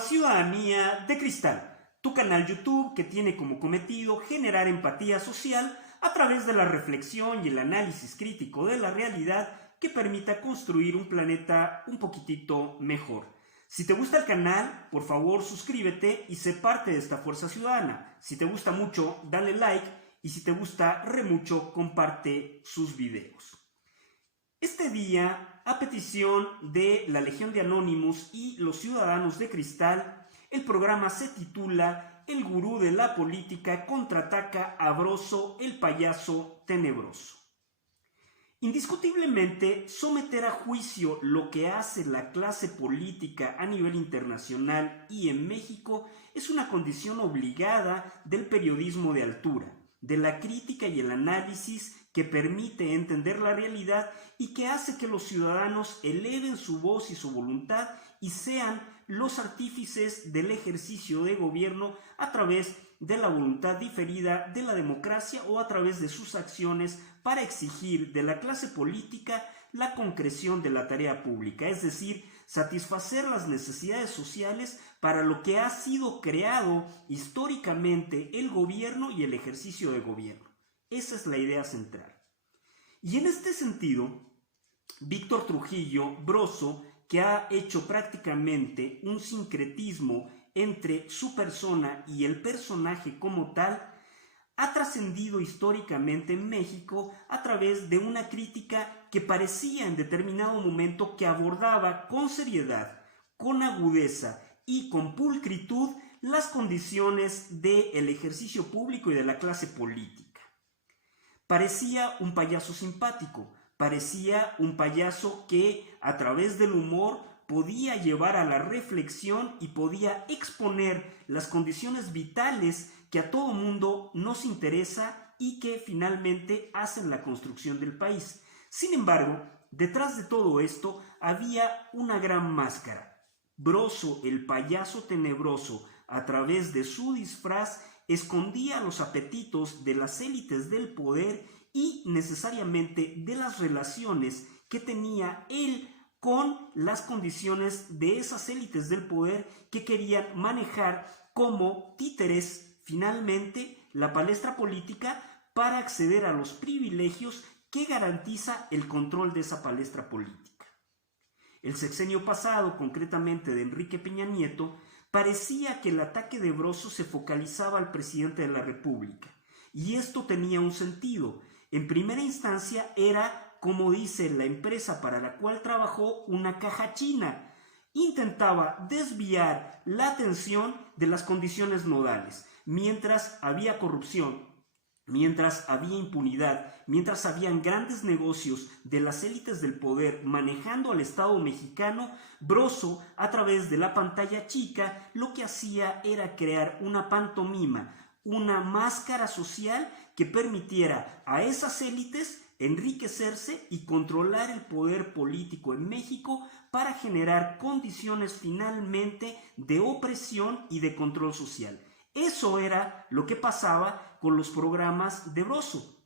Ciudadanía de Cristal, tu canal YouTube que tiene como cometido generar empatía social a través de la reflexión y el análisis crítico de la realidad que permita construir un planeta un poquitito mejor. Si te gusta el canal, por favor suscríbete y sé parte de esta fuerza ciudadana. Si te gusta mucho, dale like y si te gusta mucho, comparte sus videos. Este día, a petición de la Legión de Anonymous y los Ciudadanos de Cristal, el programa se titula El gurú de la política contraataca a Broso, el payaso tenebroso. Indiscutiblemente, someter a juicio lo que hace la clase política a nivel internacional y en México es una condición obligada del periodismo de altura, de la crítica y el análisis que permite entender la realidad y que hace que los ciudadanos eleven su voz y su voluntad y sean los artífices del ejercicio de gobierno a través de la voluntad diferida de la democracia o a través de sus acciones para exigir de la clase política la concreción de la tarea pública, es decir, satisfacer las necesidades sociales para lo que ha sido creado históricamente el gobierno y el ejercicio de gobierno. Esa es la idea central. Y en este sentido, Víctor Trujillo, Broso, que ha hecho prácticamente un sincretismo entre su persona y el personaje como tal, ha trascendido históricamente en México a través de una crítica que parecía en determinado momento que abordaba con seriedad, con agudeza y con pulcritud las condiciones del ejercicio público y de la clase política. Parecía un payaso simpático, parecía un payaso que a través del humor podía llevar a la reflexión y podía exponer las condiciones vitales que a todo mundo nos interesa y que finalmente hacen la construcción del país. Sin embargo, detrás de todo esto había una gran máscara. Broso, el payaso tenebroso, a través de su disfraz, escondía los apetitos de las élites del poder y necesariamente de las relaciones que tenía él con las condiciones de esas élites del poder que querían manejar como títeres finalmente la palestra política para acceder a los privilegios que garantiza el control de esa palestra política. El sexenio pasado, concretamente de Enrique Peña Nieto, parecía que el ataque de Broso se focalizaba al presidente de la República. Y esto tenía un sentido. En primera instancia era, como dice la empresa para la cual trabajó, una caja china. Intentaba desviar la atención de las condiciones nodales. Mientras había corrupción, mientras había impunidad, mientras habían grandes negocios de las élites del poder manejando al Estado mexicano, Broso, a través de la pantalla chica, lo que hacía era crear una pantomima, una máscara social que permitiera a esas élites enriquecerse y controlar el poder político en México para generar condiciones finalmente de opresión y de control social. Eso era lo que pasaba con los programas de Broso.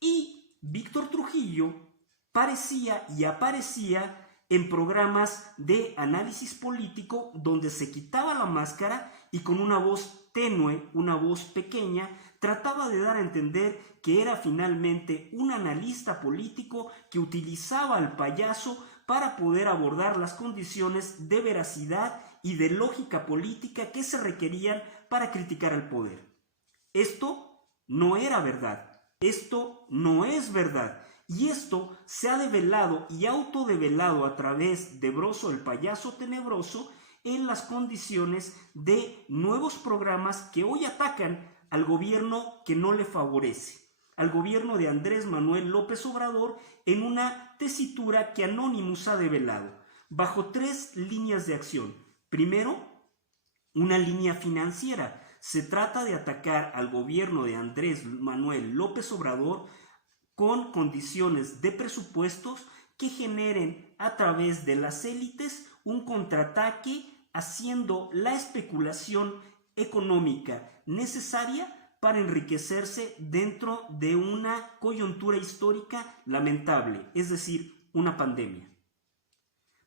Y Víctor Trujillo parecía y aparecía en programas de análisis político donde se quitaba la máscara y con una voz tenue, una voz pequeña, trataba de dar a entender que era finalmente un analista político que utilizaba al payaso para poder abordar las condiciones de veracidad y de lógica política que se requerían para criticar al poder. Esto no era verdad, esto no es verdad. Y esto se ha develado y autodevelado a través de Broso, el payaso tenebroso, en las condiciones de nuevos programas que hoy atacan al gobierno que no le favorece, al gobierno de Andrés Manuel López Obrador, en una tesitura que Anonymous ha develado, bajo 3 líneas de acción. Primero, una línea financiera. Se trata de atacar al gobierno de Andrés Manuel López Obrador con condiciones de presupuestos que generen a través de las élites un contraataque haciendo la especulación económica necesaria para enriquecerse dentro de una coyuntura histórica lamentable, es decir, una pandemia.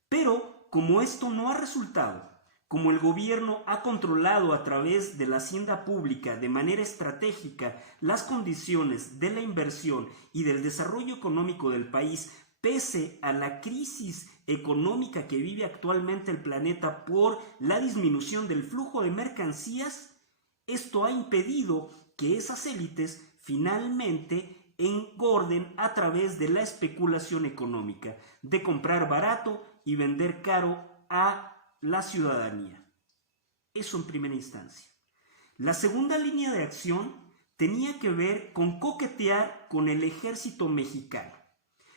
Pero como esto no ha resultado, como el gobierno ha controlado a través de la hacienda pública de manera estratégica las condiciones de la inversión y del desarrollo económico del país, pese a la crisis económica que vive actualmente el planeta por la disminución del flujo de mercancías, esto ha impedido que esas élites finalmente engorden a través de la especulación económica, de comprar barato y vender caro a la ciudadanía. Eso en primera instancia. La segunda línea de acción tenía que ver con coquetear con el ejército mexicano.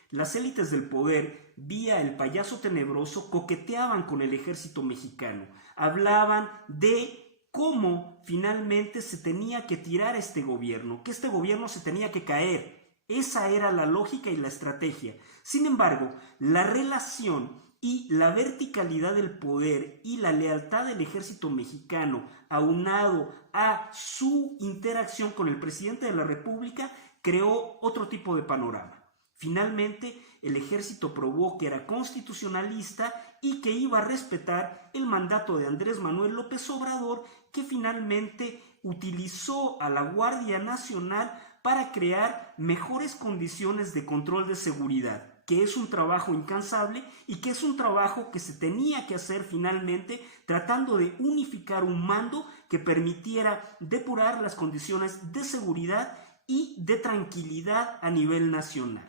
Las élites del poder, vía el payaso tenebroso, coqueteaban con el ejército mexicano. Hablaban de cómo finalmente se tenía que tirar este gobierno, que este gobierno se tenía que caer. Esa era la lógica y la estrategia. Sin embargo, la relación y la verticalidad del poder y la lealtad del ejército mexicano, aunado a su interacción con el presidente de la República, creó otro tipo de panorama. Finalmente, el ejército probó que era constitucionalista y que iba a respetar el mandato de Andrés Manuel López Obrador, que finalmente utilizó a la Guardia Nacional para crear mejores condiciones de control de seguridad, que es un trabajo incansable y que es un trabajo que se tenía que hacer finalmente tratando de unificar un mando que permitiera depurar las condiciones de seguridad y de tranquilidad a nivel nacional.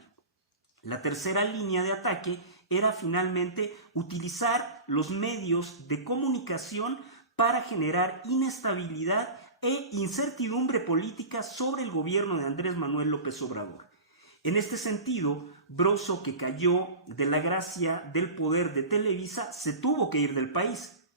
La tercera línea de ataque era finalmente utilizar los medios de comunicación para generar inestabilidad e incertidumbre política sobre el gobierno de Andrés Manuel López Obrador. En este sentido, Broso, que cayó de la gracia del poder de Televisa, se tuvo que ir del país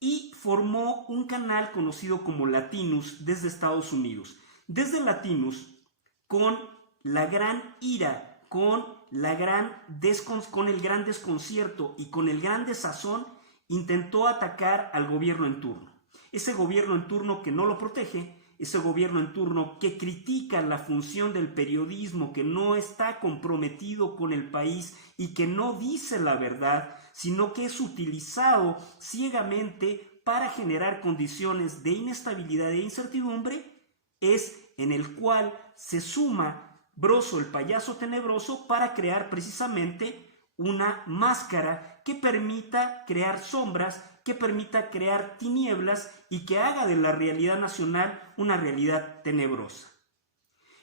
y formó un canal conocido como Latinus desde Estados Unidos. Desde Latinus, con la gran ira, con el gran desconcierto y con el gran desazón, intentó atacar al gobierno en turno. Ese gobierno en turno que no lo protege, ese gobierno en turno que critica la función del periodismo, que no está comprometido con el país y que no dice la verdad, sino que es utilizado ciegamente para generar condiciones de inestabilidad e incertidumbre, es en el cual se suma Broso, el payaso tenebroso, para crear precisamente una máscara que permita crear sombras, que permita crear tinieblas y que haga de la realidad nacional una realidad tenebrosa.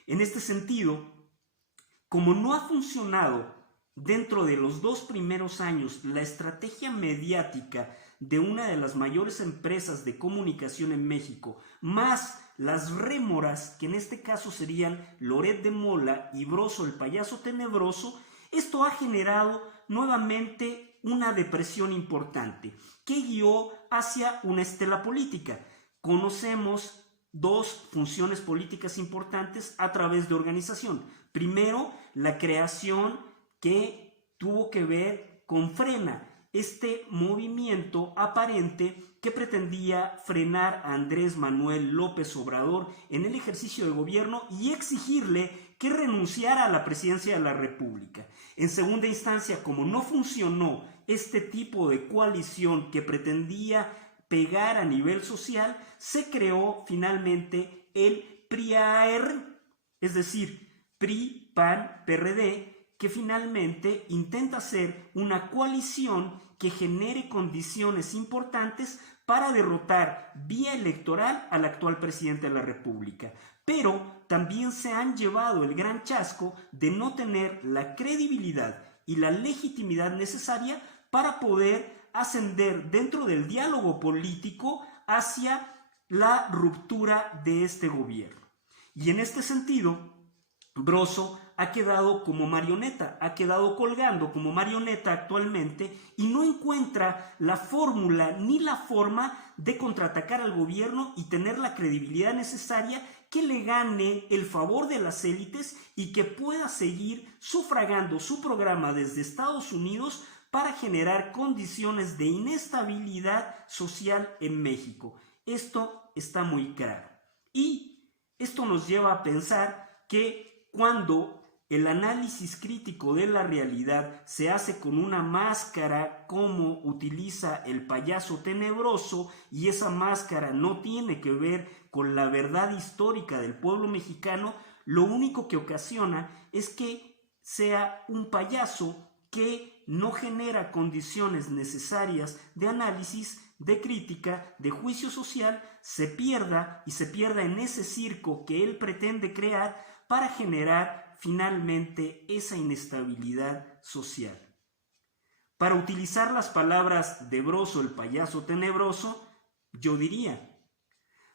En este sentido, como no ha funcionado dentro de los 2 primeros años la estrategia mediática de una de las mayores empresas de comunicación en México, más las rémoras, que en este caso serían Loret de Mola y Broso, el payaso tenebroso, esto ha generado nuevamente una depresión importante que guió hacia una estela política. Conocemos 2 funciones políticas importantes a través de organización. Primero, la creación que tuvo que ver con Frena, este movimiento aparente que pretendía frenar a Andrés Manuel López Obrador en el ejercicio de gobierno y exigirle que renunciara a la presidencia de la República. En segunda instancia, como no funcionó este tipo de coalición que pretendía pegar a nivel social, se creó finalmente el PRI-AR, es decir, PRI, PAN, PRD, que finalmente intenta hacer una coalición que genere condiciones importantes para derrotar vía electoral al actual presidente de la República. Pero también se han llevado el gran chasco de no tener la credibilidad y la legitimidad necesaria para poder ascender dentro del diálogo político hacia la ruptura de este gobierno. Y en este sentido, Broso ha quedado como marioneta, ha quedado colgando como marioneta actualmente y no encuentra la fórmula ni la forma de contraatacar al gobierno y tener la credibilidad necesaria que le gane el favor de las élites y que pueda seguir sufragando su programa desde Estados Unidos para generar condiciones de inestabilidad social en México. Esto está muy claro. Y esto nos lleva a pensar que cuando El análisis crítico de la realidad se hace con una máscara como utiliza el payaso tenebroso, y esa máscara no tiene que ver con la verdad histórica del pueblo mexicano. Lo único que ocasiona es que sea un payaso que no genera condiciones necesarias de análisis, de crítica, de juicio social, se pierda en ese circo que él pretende crear para generar finalmente esa inestabilidad social. Para utilizar las palabras de Broso, el payaso tenebroso, yo diría: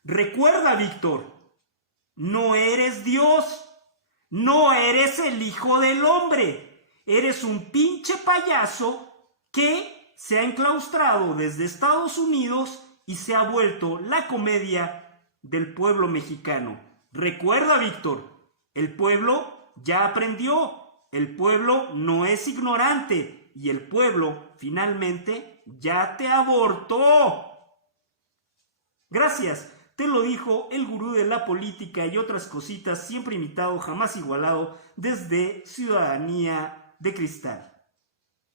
recuerda, Víctor, no eres Dios, no eres el Hijo del Hombre, eres un pinche payaso que se ha enclaustrado desde Estados Unidos y se ha vuelto la comedia del pueblo mexicano. Recuerda, Víctor, el pueblo ya aprendió, el pueblo no es ignorante y el pueblo finalmente ya te abortó. Gracias, te lo dijo el gurú de la política y otras cositas, siempre imitado, jamás igualado, desde Ciudadanía de Cristal.